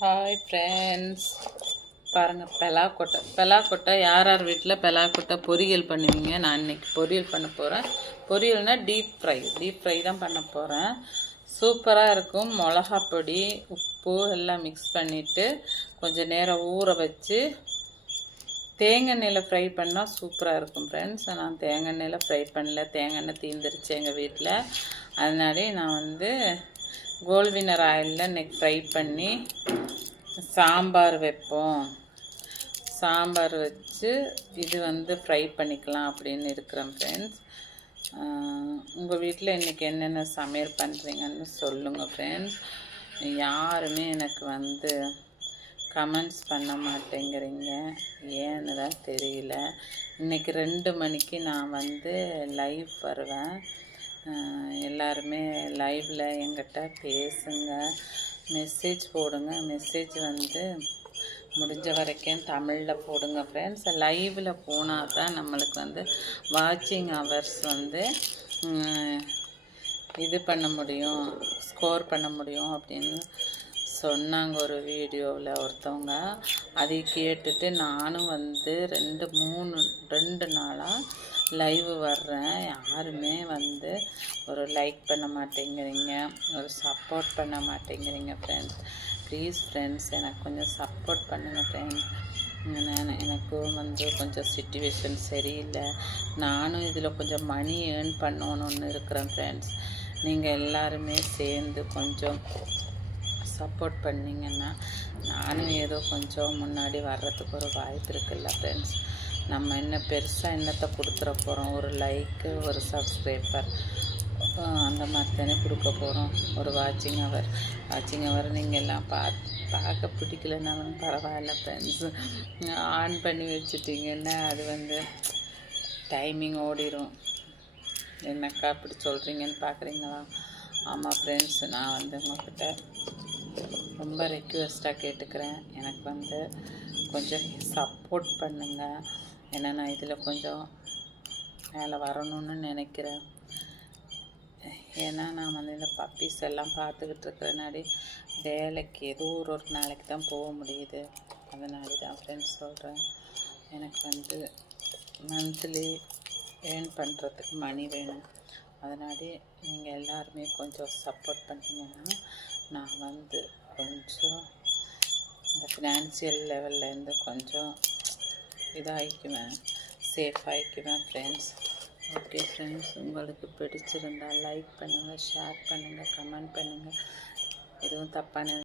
Hi friends, பாருங்கள் பலாக்கொட்டை யார் யார் வீட்டில் பலாக்கொட்டை பொரியல் பண்ணுவீங்க? நான் இன்றைக்கி பொரியல் பண்ண போகிறேன். பொரியல்னால் டீப் ஃப்ரை தான் பண்ண போகிறேன். சூப்பராக இருக்கும். மிளகா பொடி, உப்பு எல்லாம் மிக்ஸ் பண்ணிவிட்டு கொஞ்சம் நேரம் ஊற வச்சு தேங்காய் எண்ணெயில் ஃப்ரை பண்ணால் சூப்பராக இருக்கும் ஃப்ரெண்ட்ஸ். நான் தேங்காய் எண்ணெயில் ஃப்ரை பண்ணல, தேங்காய் எண்ணெய் தீர்ந்துருச்சு எங்கள் வீட்டில். அதனாலே நான் கோல்ட்வினர் ஆயிலில் இன்றைக்கி ஃப்ரை பண்ணி சாம்பார் வைப்போம். சாம்பார் வச்சு இது ஃப்ரை பண்ணிக்கலாம் அப்படின்னு இருக்கிறேன் ஃப்ரெண்ட்ஸ். உங்கள் வீட்டில் இன்றைக்கி என்னென்ன சமையல் பண்ணுறீங்கன்னு சொல்லுங்கள் ஃப்ரெண்ட்ஸ். யாருமே எனக்கு கமெண்ட்ஸ் பண்ண மாட்டேங்கிறீங்க, ஏன்னு தான் தெரியல. இன்றைக்கி 2 மணிக்கு நான் லைவ் வருவேன். எல்லாருமே லைவில் என்கிட்ட பேசுங்க, மெசேஜ் போடுங்க. மெசேஜ் முடிஞ்ச வரைக்கும் தமிழில் போடுங்க ஃப்ரெண்ட்ஸ். லைவில் போனால் தான் நம்மளுக்கு வாட்சிங் ஹவர்ஸ் இது பண்ண முடியும், ஸ்கோர் பண்ண முடியும் அப்படின்னு சொன்னாங்க ஒரு வீடியோவில் ஒருத்தவங்க. அதை கேட்டுட்டு நானும் 2 நாளாக லைவ் வர்றேன். யாருமே ஒரு லைக் பண்ண மாட்டேங்கிறீங்க, ஒரு சப்போர்ட் பண்ண மாட்டேங்கிறீங்க ஃப்ரெண்ட்ஸ். ப்ளீஸ் ஃப்ரெண்ட்ஸ், எனக்கு கொஞ்சம் சப்போர்ட் பண்ணுங்கள் ஃப்ரெண்ட்ஸ். எனக்கு கொஞ்சம் சிச்சுவேஷன் சரியில்லை. நானும் இதில் கொஞ்சம் மணி ஏர்ன் பண்ணணுன்னு இருக்கிறேன் ஃப்ரெண்ட்ஸ். நீங்கள் எல்லாருமே சேர்ந்து கொஞ்சம் சப்போர்ட் பண்ணிங்கன்னா நானும் ஏதோ கொஞ்சம் முன்னாடி வர்றதுக்கு ஒரு வாய்ப்பு இருக்குல்ல ஃப்ரெண்ட்ஸ். நம்ம என்ன பெருசாக என்னத்தை கொடுத்துட போகிறோம்? ஒரு லைக்கு, ஒரு சப்ஸ்கிரைபர், அந்த மாதிரி தானே கொடுக்க போகிறோம். ஒரு வாட்சிங் ஹவர் நீங்கள் எல்லாம் பார்க்க பிடிக்கலனாலும் பரவாயில்ல ஃப்ரெண்ட்ஸு. ஆன் பண்ணி வச்சுட்டிங்கன்னா அது டைமிங் ஓடிடும். என்னக்கா அப்படி சொல்கிறீங்கன்னு பார்க்குறீங்களா? ஆமாம் ஃப்ரெண்ட்ஸ், நான் உங்கள்கிட்ட ரொம்ப ரெக்வெஸ்ட்டாக கேட்டுக்கிறேன். எனக்கு கொஞ்சம் சப்போர்ட் பண்ணுங்கள். ஏன்னா நான் இதில் கொஞ்சம் மேலே வரணும்னு நினைக்கிறேன். ஏன்னா நான் இந்த பப்பீஸ் எல்லாம் பார்த்துக்கிட்டு இருக்கிறனாடி வேலைக்கு ஏதோ ஒரு நாளைக்கு தான் போக முடியுது. அதனால தான் ஃப்ரெண்ட்ஸ் சொல்கிறேன். எனக்கு மந்த்லி ஏர்ன் பண்ணுறதுக்கு மணி வேணும். அதனால நீங்கள் எல்லாருமே கொஞ்சம் சப்போர்ட் பண்ணிங்கன்னா நான் கொஞ்சம் இந்த ஃபினான்சியல் லெவல்லேருந்து கொஞ்சம் இதாகிக்குவேன், சேஃப் ஆகிக்குவேன் ஃப்ரெண்ட்ஸ். ஓகே ஃப்ரெண்ட்ஸ், உங்களுக்கு பிடிச்சிருந்தால் லைக் பண்ணுங்கள், ஷேர் பண்ணுங்கள், கமெண்ட் பண்ணுங்கள். எதுவும் தப்பான